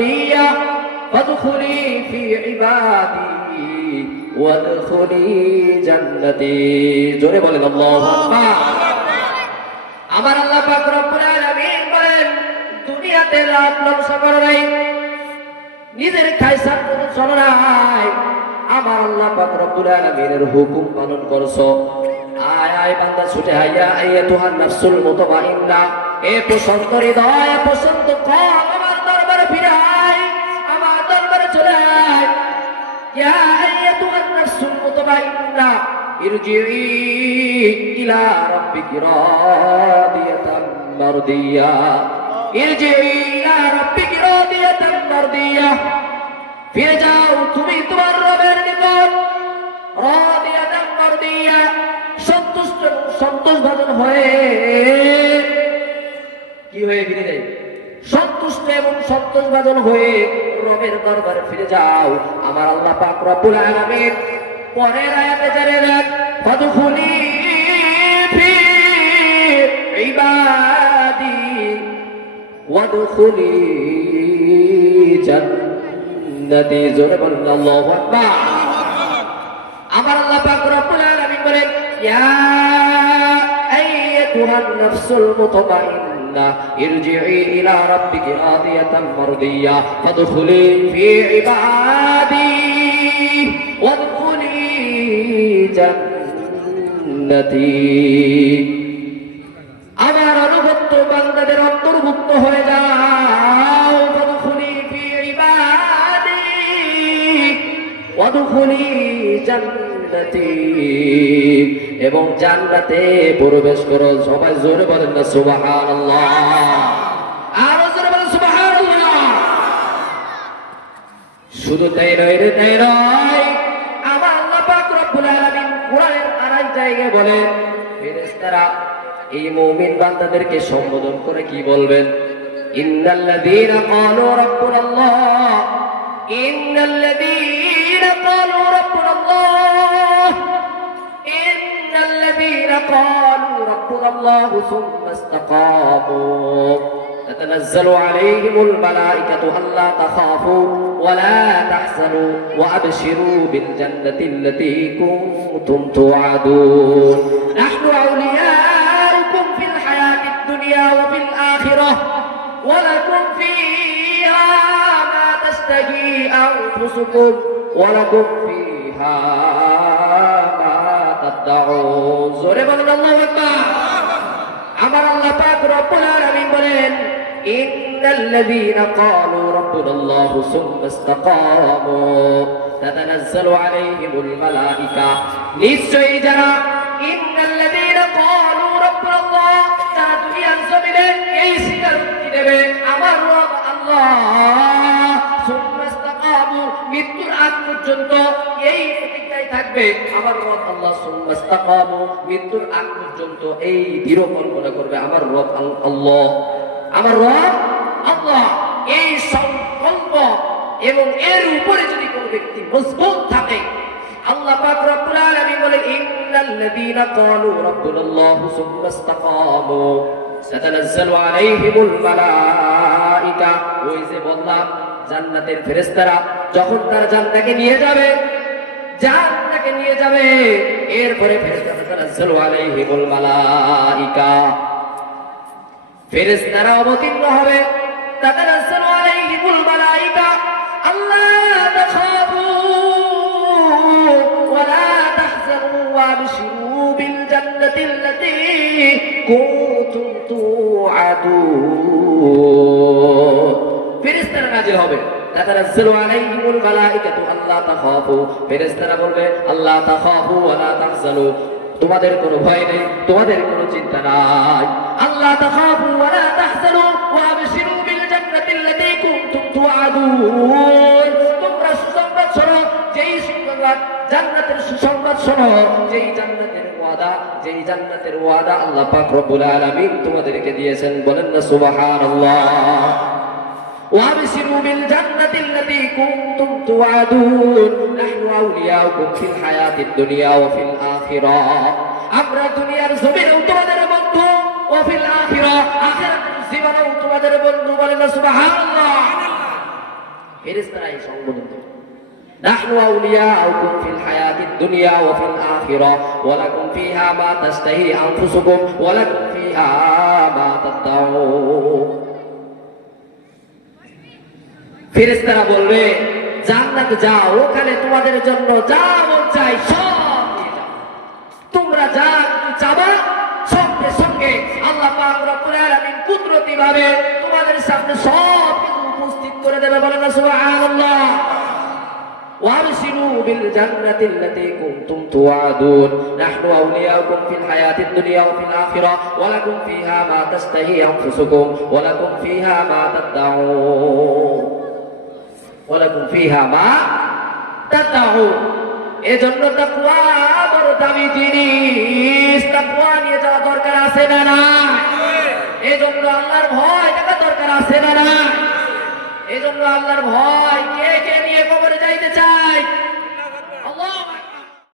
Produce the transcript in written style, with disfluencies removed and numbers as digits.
মারদিয়া ফাদখুলি ফি ইবাদি ওয়াদখুলি জান্নাতি। জোরে বলেন আল্লাহু আকবার। আমার আল্লাহ পাক রব্বুল আলামিন বলেন, দুনিয়াতে লাভ লস করো নাই, নিজের খায়সান চলো নাই, আমার আল্লাহ পাক রব্বুল আলামিনের হুকুম পালন করছো। আয় আয় বান্দা ছুটে আইয়া আইয়াতুহান নাফসুল মুতমাইন্না, এ পছন্দ হৃদয়, পছন্দ কর, আমার দরবারে ফিরে আয়, আমার দরবারে চলে আয়। ইয়া আইয়াতুহান নাফসুল মুতমাইন্না ইরজিই ইলা রাব্বিকি রাদিয়াতাম মারদিয়া, ইরজিই ইলা রাব্বিকি রাদিয়াতাম মারদিয়া, ফিরে যাও তুমি তোমার রবের নিকট, রাদিয়াতাম মারদিয়া, সন্তুষ্ট সন্তোষভাজন হয়ে। কি হয়ে ফিরে যাই? সন্তুষ্ট এবং সন্তোষভাজন হয়ে রবের দরবারে ফিরে যাও। আমার আল্লাহ পাক রব্বুল আলামিন পরের আয়াতে জানালেন, ফাদখুলি ফি ইবাদি ওয়াদখুলি জান্নাতি। জোরে বলুন আল্লাহু আকবার। আমার আল্লাহ পাক রব্বুল আলামিন বলেন, ইয়া আইয়াতুহান নাফসুল মুতমাইন্না ইরজিই ইলা রাব্বিকি রাদিয়াতাম মারদিয়া ফাদখুলি ফি ইবাদি ওয়াদখুলি জান্নাতি। আমার অনুগত বান্দাদের অন্তর্ভুক্ত হয়ে যাও। ফাদখুলি ফি ইবাদি ওয়াদখুলি জান্নাতি, এবং জান্নাতে প্রবেশ করো। সবাই জোরে বলেন না সুবহানাল্লাহ, আরো জোরে বলেন সুবহানাল্লাহ। শুধু তাই নয় রে, তাই নয়, আমার আল্লাহ পাক রব্বুল আলামিন কোরআনের আরেক জায়গায় বলেন, ফেরেশতারা এই মুমিন বান্দাদেরকে সম্বোধন করে কি বলবেন? ইন্নাল্লাযীনা ক্বালু রাব্বুনাল্লাহ, ইন্নাল্লাযীনা ক্বালু রাব্বুনাল্লাহ, ইন্নাল্লাযীনা ক্বালু রাব্বুনাল্লাহু সুম্মা ইসতাকামু তাতানাজ্জালু আলাইহিমুল মালাইকাতু আল্লা তাখাফু ওয়া লা তাহজানু ওয়া আবশিরু বিল জান্নাতিল্লাতী কুনতুম তুআদুন। নাহনু আউলিয়াউকুম ফিল হায়াতিদ দুনিয়া ওয়া ফিল আখিরাহ ওয়া লাকুম ফীহা মা তাশতাহি আনফুসুকুম ওয়া লাকুম ফীহা মা তাদউন। জোরে বলেন আল্লাহু আকবার। আমার আল্লাহ পাক রব্বুল আলামিন বলেন, ইন্নাল্লাযীনা ক্বালু রাব্বুনাল্লাহু সুম্মা ইসতাকামু তাতানাজ্জালু আলাইহিমুল মালাইকা, নিশ্চয়ই যারা ইন্নাল্লাযীনা ক্বালু রাব্বুনাল্লাহ, যারা দুনিয়ার জমিনে এই স্বীকারোক্তি দেবে আমার রব আল্লাহ, সুম্মা ইসতাকামু, মৃত্যুর আগ পর্যন্ত এই প্রতিজ্ঞায় থাকবে আমার রব আল্লাহ, সুম্মা ইসতাকামু, মৃত্যুর আগ পর্যন্ত এই দৃঢ় কল্পনা করবে আমার রব আল্লাহ, আমার রব আল্লাহ। এই সংকল্প এবং এর উপরে যদি কোন ব্যক্তি মজবুত থাকে, আল্লাহ পাক রব্বুল আলামিন বলে, ইন্নাল্লাযীনা ক্বালু রাব্বুনাল্লাহু সুম্মা ইসতাকামু তাতানাজ্জালু আলাইহিমুল মালাইকা। ওই যে বললাম জান্নাতের ফেরেশতারা যখন তার জান্নাতকে নিয়ে যাবে, জান্নাতকে নিয়ে যাবে, এরপরে ফেরেশতারা তাতানাজ্জালু আলাইহিমুল মালাইকা, ফেরেশতারা অবতীর্ণ হবে, তাতানাজ্জালু আলাইহিমুল মালাইকা আল্লা তাখাফু ওয়া লা তাহজানু ওয়া আবশিরু বিল জান্নাতিল্লাতী কুনতুম তুআদুন। ফেরেশতারা নাযিল হবে, তাতানাজ্জালু আলাইহিমুল মালাইকাতু আল্লা তাখাফু, ফেরেশতারা বলবে আল্লা তাখাফু ওয়া লা তাহজানু, তোমাদের কোনো ভয় নেই, তোমাদের কোনো চিন্তা নাই। আল্লাহ তাখাফু ওয়া লা তাহজানু ওয়া আবশিরু বিল জান্নাতিল্লাতী কুনতুম তুআদুন। তোমরা সুসংবাদ শোনো, যেই সুসংবাদ, জান্নাতের সুসংবাদ শোনো, যেই জান্নাতের ওয়াদা, যেই জান্নাতের ওয়াদা আল্লাহ পাক রব্বুল আলামিন তোমাদেরকে দিয়েছেন। বলেন না সুবহানাল্লাহ। وابشروا بالجنة التي كنتم توعدون نحن أولياؤكم في الحياة الدنيا وفي الآخرة। আমরা দুনিয়ার জমিনেও তোমাদের বন্ধু, ওয়া ফিল আখিরা, আখিরাতের জীবনেও তোমাদের বন্ধু। বলেন সুবহানাল্লাহ। ফেরেশতারা এই সম্বোধন দেবে, নাহনু আউলিয়াউকুম ফিল হায়াতিদ দুনিয়া ওয়া ফিল আখিরাহ ওয়া লাকুম ফিহা মা তাশতাহি আনফুসুকুম ওয়া লাকুম ফিহা মা তাদাউন। ফেরেশতারা বলবে জান্নাতে যাও, ওখানে তোমাদের জন্য যা মন চাই সব নিয়ে যাও, তোমরা যা চাবা সঙ্গে সঙ্গে আল্লাহ পাক রব্বুল আলামিন কুদরতি ভাবে তোমাদের সামনে সব কিছু উপস্থিত করে দেবে। বলেন সুবহানাল্লাহ। وابشروا بالجنة التي كنتم توعدون نحن أولياؤكم في الحياة الدنيا وفي الآخرة ولكم فيها ما تشتهي أنفسكم ولكم فيها ما تدعون ولكم فيها ما تدعون। এজন্য তাকওয়া বড় দামি জিনিস। তাকওয়া নিয়ে যাওয়া দরকার আছে না না? এজন্য আল্লাহর ভয় থাকা দরকার আছে না না? এজন্য আল্লাহর ভয়